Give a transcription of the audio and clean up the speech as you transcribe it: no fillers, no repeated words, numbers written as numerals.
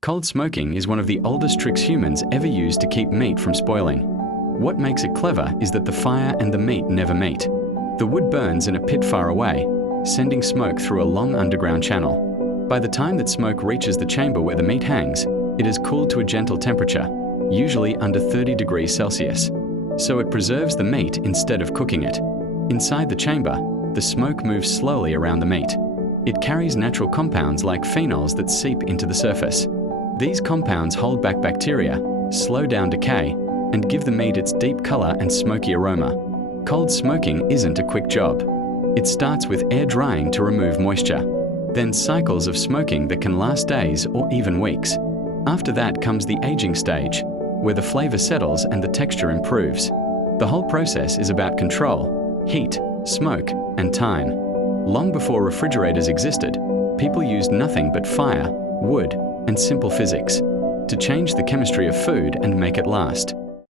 Cold smoking is one of the oldest tricks humans ever used to keep meat from spoiling. What makes it clever is that the fire and the meat never meet. The wood burns in a pit far away, sending smoke through a long underground channel. By the time that smoke reaches the chamber where the meat hangs, it is cooled to a gentle temperature, usually under 30 degrees Celsius. So it preserves the meat instead of cooking it. Inside the chamber, the smoke moves slowly around the meat. It carries natural compounds like phenols that seep into the surface. These compounds hold back bacteria, slow down decay, and give the meat its deep color and smoky aroma. Cold smoking isn't a quick job. It starts with air drying to remove moisture, then cycles of smoking that can last days or even weeks. After that comes the aging stage, where the flavor settles and the texture improves. The whole process is about control, heat, smoke, and time. Long before refrigerators existed, people used nothing but fire, wood, and simple physics to change the chemistry of food and make it last.